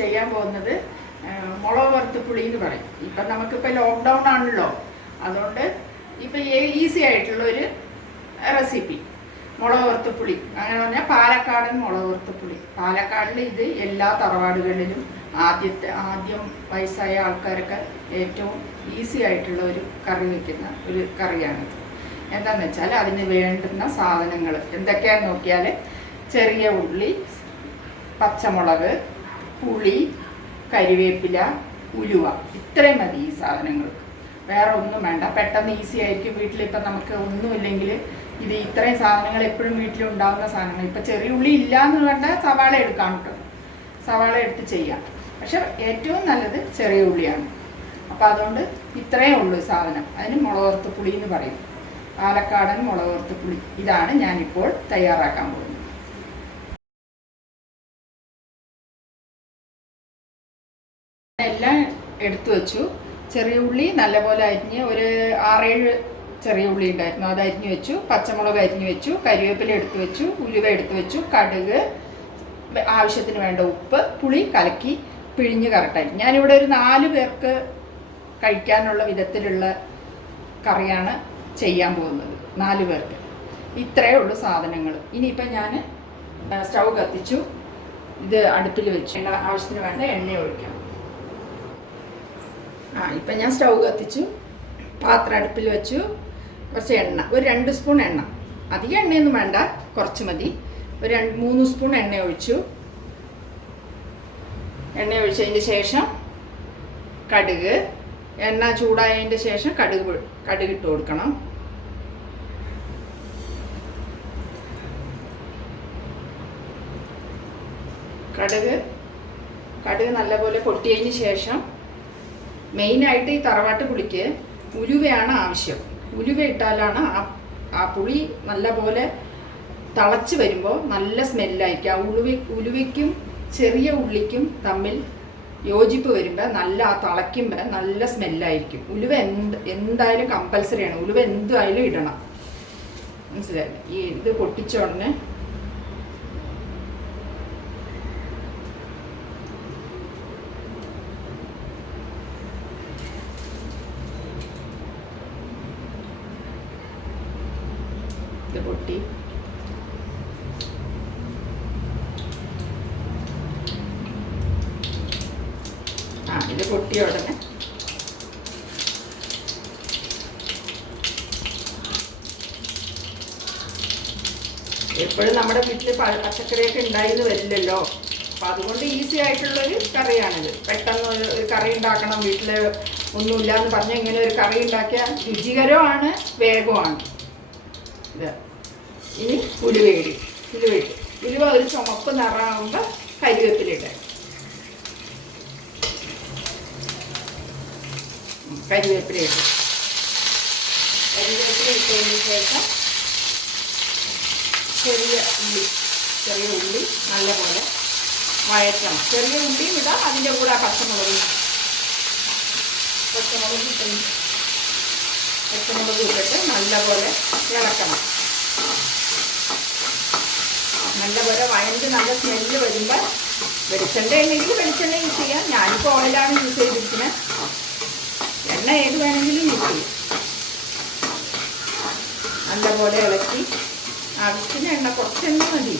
ചെയ്യാൻ പോകുന്നത് മുളക് വറുത്ത പുളി എന്ന് പറയും. ഇപ്പം നമുക്കിപ്പോൾ ലോക്ക്ഡൗൺ ആണല്ലോ, അതുകൊണ്ട് ഇപ്പം ഈസി ആയിട്ടുള്ളൊരു റെസിപ്പി മുളക് വറുത്ത പുളി. അങ്ങനെ പറഞ്ഞാൽ പാലക്കാടൻ മുളക് വറുത്ത പുളി. പാലക്കാടിൽ ഇത് എല്ലാ തറവാടുകളിലും ആദ്യം വയസ്സായ ആൾക്കാരൊക്കെ ഏറ്റവും ഈസി ആയിട്ടുള്ള ഒരു കറി വയ്ക്കുന്ന ഒരു കറിയാണിത്. എന്താണെന്ന് വെച്ചാൽ അതിന് വേണ്ടുന്ന സാധനങ്ങൾ എന്തൊക്കെയാണെന്ന് നോക്കിയാൽ ചെറിയ ഉള്ളി, പച്ചമുളക്, പുളി, കരിവേപ്പില, ഉലുവ, ഇത്രയും മതി ഈ സാധനങ്ങൾ. വേറെ ഒന്നും വേണ്ട. പെട്ടെന്ന് ഈസി ആയിരിക്കും. വീട്ടിലിപ്പം നമുക്ക് ഒന്നുമില്ലെങ്കിൽ ഇത് ഇത്രയും സാധനങ്ങൾ എപ്പോഴും വീട്ടിലുണ്ടാകുന്ന സാധനങ്ങൾ. ഇപ്പം ചെറിയ ഉള്ളി ഇല്ല എന്ന് കണ്ടാൽ സവാള എടുക്കാം കേട്ടോ, സവാള എടുത്ത് ചെയ്യാം. പക്ഷെ ഏറ്റവും നല്ലത് ചെറിയ ഉള്ളിയാണ്. അപ്പോൾ അതുകൊണ്ട് ഇത്രയേ ഉള്ളൂ സാധനം. അതിന് മുളക് വറുത്ത പുളി എന്ന് പറയും. പാലക്കാടൻ മുളക് വറുത്ത പുളി. ഇതാണ് ഞാനിപ്പോൾ തയ്യാറാക്കാൻ പോകുന്നത്. എല്ലാം എടുത്തു വെച്ചു. ചെറിയ ഉള്ളി നല്ലപോലെ അരിഞ്ഞ് ഒരു 6-7 ചെറിയ ഉള്ളി ഉണ്ടായിരുന്നു, അത് അരിഞ്ഞു വെച്ചു. പച്ചമുളക് അരിഞ്ഞു വെച്ചു. കരിവേപ്പില എടുത്തു വെച്ചു. ഉലുവ എടുത്തു വെച്ചു. കടുക്, ആവശ്യത്തിന് വേണ്ട ഉപ്പ്, പുളി കലക്കി പിഴിഞ്ഞ് കറക്റ്റായി. ഞാനിവിടെ ഒരു 4 പേർക്ക് കഴിക്കാനുള്ള വിധത്തിലുള്ള കറിയാണ് ചെയ്യാൻ പോകുന്നത്. 4 പേർക്ക്. ഇത്രയേ ഉള്ളൂ സാധനങ്ങൾ. ഇനിയിപ്പം ഞാൻ സ്റ്റൗ കത്തിച്ചു. ഇത് അടുപ്പിൽ വെച്ചു. ആവശ്യത്തിന് വേണ്ട എണ്ണ ഒഴിക്കണം. ഇപ്പം ഞാൻ സ്റ്റൗ കത്തിച്ചു. പാത്രം അടുപ്പിൽ വെച്ചു. കുറച്ച് എണ്ണ, ഒരു 2 സ്പൂൺ എണ്ണ. അധികം എണ്ണയൊന്നും വേണ്ട, കുറച്ച് മതി. ഒരു 3 സ്പൂൺ എണ്ണ ഒഴിച്ചു. എണ്ണ ഒഴിച്ചതിന് ശേഷം കടുക്, എണ്ണ ചൂടായതിൻ്റെ ശേഷം കടുക് ഇട്ട് കൊടുക്കണം. കടുക് നല്ലപോലെ പൊട്ടിയതിന് ശേഷം മെയിനായിട്ട് ഈ തറവാട്ട് പുളിക്ക് ഉലുവയാണ് ആവശ്യം. ഉലുവ ഇട്ടാലാണ് ആ പുളി നല്ലപോലെ തിളച്ച് വരുമ്പോൾ നല്ല സ്മെല്ലായിരിക്കും. ആ ഉലുവയ്ക്കും ചെറിയ ഉള്ളിക്കും തമ്മിൽ യോജിപ്പ് വരുമ്പോൾ നല്ല ആ തിളയ്ക്കുമ്പോൾ നല്ല സ്മെല്ലായിരിക്കും. ഉലുവ എന്തായാലും കമ്പൽസറിയാണ്. ഉലുവ എന്തായാലും ഇടണം. മനസ്സിലായി? ഈ ഇത് പൊട്ടിച്ച ഉടനെ ഇത് പൊട്ടി ഇത് പൊട്ടിയ ഉടനെ എപ്പോഴും നമ്മുടെ വീട്ടിൽ പച്ചക്കറിയൊക്കെ ഉണ്ടായിരുന്നു വരില്ലല്ലോ. അപ്പം അതുകൊണ്ട് ഈസി ആയിട്ടുള്ളൊരു കറിയാണിത്. പെട്ടെന്ന് ഒരു കറി ഉണ്ടാക്കണം, വീട്ടിൽ ഒന്നുമില്ല എന്ന് പറഞ്ഞാൽ ഇങ്ങനെ ഒരു കറി ഉണ്ടാക്കിയാൽ രുചികരമാണ്, വേഗമാണ്. ഇത് ഇനി ഉലുവ ഒരു ചുമപ്പ് നിറമാകുമ്പോൾ കരിവേപ്പിലിട്ട് കരിവേപ്പില ഇട്ടതിന് ശേഷം ചെറിയ ഉള്ളി നല്ലപോലെ വഴറ്റണം. ചെറിയ ഉള്ളിയും ഇടാം, അതിൻ്റെ കൂടെ പച്ചമുളക് ഇട്ടിട്ട് നല്ലപോലെ ഇളക്കണം. നല്ലപോലെ വഴണ്ട് നല്ല സ്മെല്ല് വരുമ്പോൾ വെളിച്ചെണ്ണ ഉണ്ടെങ്കിൽ വെളിച്ചെണ്ണ യൂസ് ചെയ്യാം. ഞാനിപ്പോൾ ഓയിലാണ് യൂസ് ചെയ്തിരിക്കുന്നത്. എണ്ണ ഏത് വേണമെങ്കിലും യൂസ് ചെയ്യും. നല്ലപോലെ ഇളക്കി ആവശ്യത്തിന് എണ്ണ കുറച്ചെണ്ണ മതി.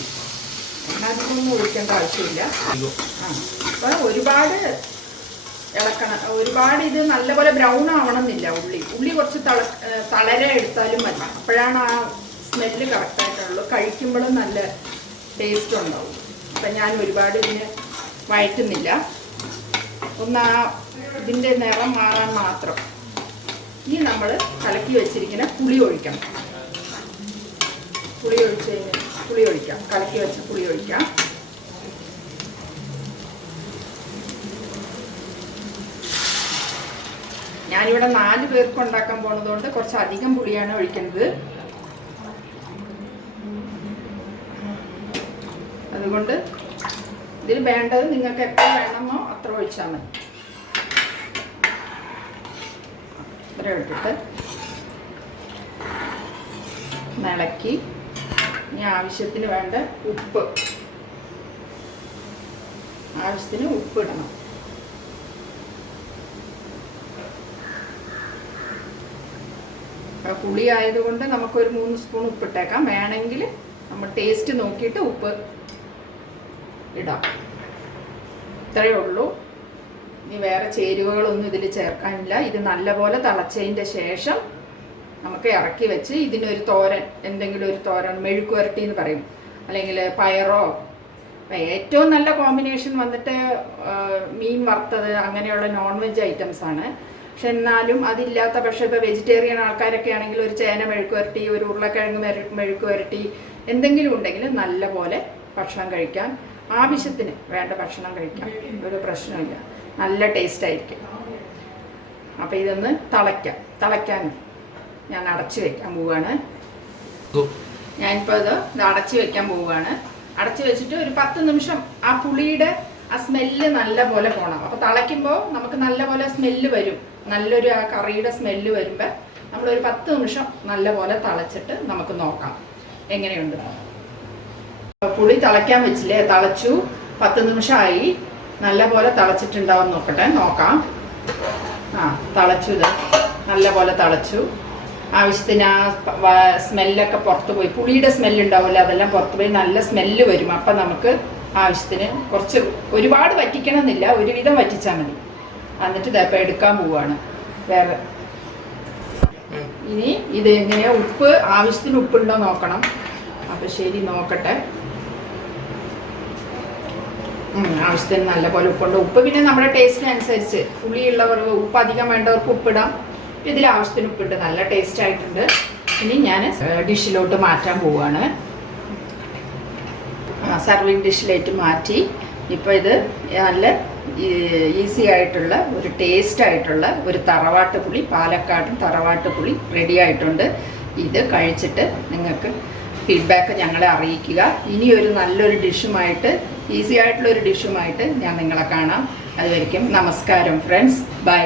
എണ്ണ അധികമൊന്നും ഒഴിക്കേണ്ട ആവശ്യമില്ല. അപ്പോൾ ഒരുപാട് ഇളക്കണം. ഒരുപാട് ഇത് നല്ലപോലെ ബ്രൗൺ ആവണമെന്നില്ല. ഉള്ളി കുറച്ച് തളര എടുത്താലും മതി. അപ്പോഴാണ് ആ സ്മെല്ല് കറക്റ്റായിട്ടുള്ളൂ. കഴിക്കുമ്പോഴും നല്ല ടേസ്റ്റ് ഉണ്ടാവും. അപ്പം ഞാൻ ഒരുപാട് ഇതിന് വഴറ്റുന്നില്ല. ഇതിൻ്റെ നിറം മാറാൻ മാത്രം. ഇനി നമ്മൾ കലക്കി വെച്ചിരിക്കുന്ന പുളി ഒഴിക്കണം. പുളി ഒഴിക്കാം. കലക്കി വെച്ച പുളി ഒഴിക്കാം. ഞാനിവിടെ 4 പേർക്ക് ഉണ്ടാക്കാൻ പോകുന്നതുകൊണ്ട് കുറച്ചധികം പുളിയാണ് ഒഴിക്കുന്നത്. അതുകൊണ്ട് ഇതിൽ വേണ്ടത് നിങ്ങൾക്ക് എത്ര വേണമോ അത്ര ഒഴിച്ചാൽ മതി. ഇത്ര ഇട്ടിട്ട് ഇളക്കി ഇനി ആവശ്യത്തിന് വേണ്ട ഉപ്പ് ആവശ്യത്തിന് ഉപ്പിടണം. പുളി ആയതുകൊണ്ട് നമുക്കൊരു 3 സ്പൂൺ ഉപ്പിട്ടേക്കാം. വേണമെങ്കിൽ നമ്മൾ ടേസ്റ്റ് നോക്കിയിട്ട് ഉപ്പ് ഇടാം. ഇത്രയേ ഉള്ളൂ. ഇനി വേറെ ചേരുവകളൊന്നും ഇതിൽ ചേർക്കാനില്ല. ഇത് നല്ലപോലെ തിളച്ചതിൻ്റെ ശേഷം നമുക്ക് ഇറക്കി വെച്ച് ഇതിനൊരു തോരൻ, എന്തെങ്കിലും ഒരു തോരൻ, മെഴുക്ക് വരട്ടി എന്ന് പറയും, അല്ലെങ്കിൽ പയറോ. ഏറ്റവും നല്ല കോമ്പിനേഷൻ വന്നിട്ട് മീൻ വറുത്തത്, അങ്ങനെയുള്ള നോൺ വെജ് ഐറ്റംസാണ്. പക്ഷെ എന്നാലും അതില്ലാത്ത, പക്ഷേ ഇപ്പോൾ വെജിറ്റേറിയൻ ആൾക്കാരൊക്കെ ആണെങ്കിൽ ഒരു ചേന മെഴുക്ക് വരട്ടി, ഒരു ഉരുളക്കിഴങ്ങ് മെഴുക്ക് വരട്ടി, എന്തെങ്കിലും ഉണ്ടെങ്കിൽ നല്ല പോലെ ഭക്ഷണം കഴിക്കാൻ, ആവശ്യത്തിന് വേണ്ട ഭക്ഷണം കഴിക്കാം. ഒരു പ്രശ്നമില്ല, നല്ല ടേസ്റ്റ് ആയിരിക്കും. അപ്പോൾ ഇതൊന്ന് തിളയ്ക്കാൻ ഞാൻ അടച്ചു വെക്കാൻ പോവുകയാണ്. ഞാനിപ്പോൾ ഇത് അടച്ചു വെക്കാൻ പോവുകയാണ്. അടച്ചു വെച്ചിട്ട് ഒരു 10 നിമിഷം ആ പുളിയുടെ ആ സ്മെല്ല് നല്ല പോലെ പോകണം. അപ്പോൾ തിളയ്ക്കുമ്പോൾ നമുക്ക് നല്ല പോലെ സ്മെല്ല് വരും. നല്ലൊരു ആ കറിയുടെ സ്മെല്ല് വരുമ്പോൾ നമ്മളൊരു 10 നിമിഷം നല്ല പോലെ തിളച്ചിട്ട് നമുക്ക് നോക്കാം എങ്ങനെയുണ്ട്. പുളി തിളയ്ക്കാൻ വെച്ചില്ലേ, തിളച്ചു. 10 നിമിഷമായി. നല്ല പോലെ തിളച്ചിട്ടുണ്ടാവും, നോക്കാം. തിളച്ചു. ഇത് നല്ല പോലെ തിളച്ചു. ആവശ്യത്തിന് ആ സ്മെല്ലൊക്കെ പുറത്ത് പോയി, പുളിയുടെ സ്മെല്ലുണ്ടാവില്ല, അതെല്ലാം പുറത്ത് പോയി നല്ല സ്മെല്ല് വരും. അപ്പം നമുക്ക് ആവശ്യത്തിന് കുറച്ച്, ഒരുപാട് വറ്റിക്കണമെന്നില്ല, ഒരുവിധം വറ്റിച്ചാൽ മതി. എന്നിട്ട് ഇതപ്പം എടുക്കാൻ പോവുകയാണ് വേറെ. ഇനി ഇത് എങ്ങനെയാ, ഉപ്പ് ആവശ്യത്തിന് ഉപ്പുണ്ടോ നോക്കണം. അപ്പം ശരി, നോക്കട്ടെ. ആവശ്യത്തിന് നല്ല പോലെ ഉപ്പുണ്ട്. ഉപ്പ് പിന്നെ നമ്മുടെ ടേസ്റ്റിനനുസരിച്ച്, പുളിയുള്ളവർ, ഉപ്പ് അധികം വേണ്ടവർക്ക് ഉപ്പിടാം. ഇതിൽ ആവശ്യത്തിന് ഉപ്പിട്ട് നല്ല ടേസ്റ്റ് ആയിട്ടുണ്ട്. ഇനി ഞാൻ ഡിഷിലോട്ട് മാറ്റാൻ പോവുകയാണ്. സർവിങ് ഡിഷിലേക്ക് മാറ്റി. ഇപ്പോൾ ഇത് നല്ല ഈസി ആയിട്ടുള്ള ഒരു ടേസ്റ്റ് ആയിട്ടുള്ള ഒരു തറവാട്ട് പുളി, പാലക്കാടൻ തറവാട്ട് പുളി റെഡി ആയിട്ടുണ്ട്. ഇത് കഴിച്ചിട്ട് നിങ്ങൾക്ക് ഫീഡ്ബാക്ക് ഞങ്ങളെ അറിയിക്കുക. ഇനിയൊരു നല്ലൊരു ഡിഷുമായിട്ട്, ഈസി ആയിട്ടുള്ളൊരു ഡിഷുമായിട്ട് ഞാൻ നിങ്ങളെ കാണാം. അതുവരെയ്ക്കും നമസ്കാരം ഫ്രണ്ട്സ്, ബൈ.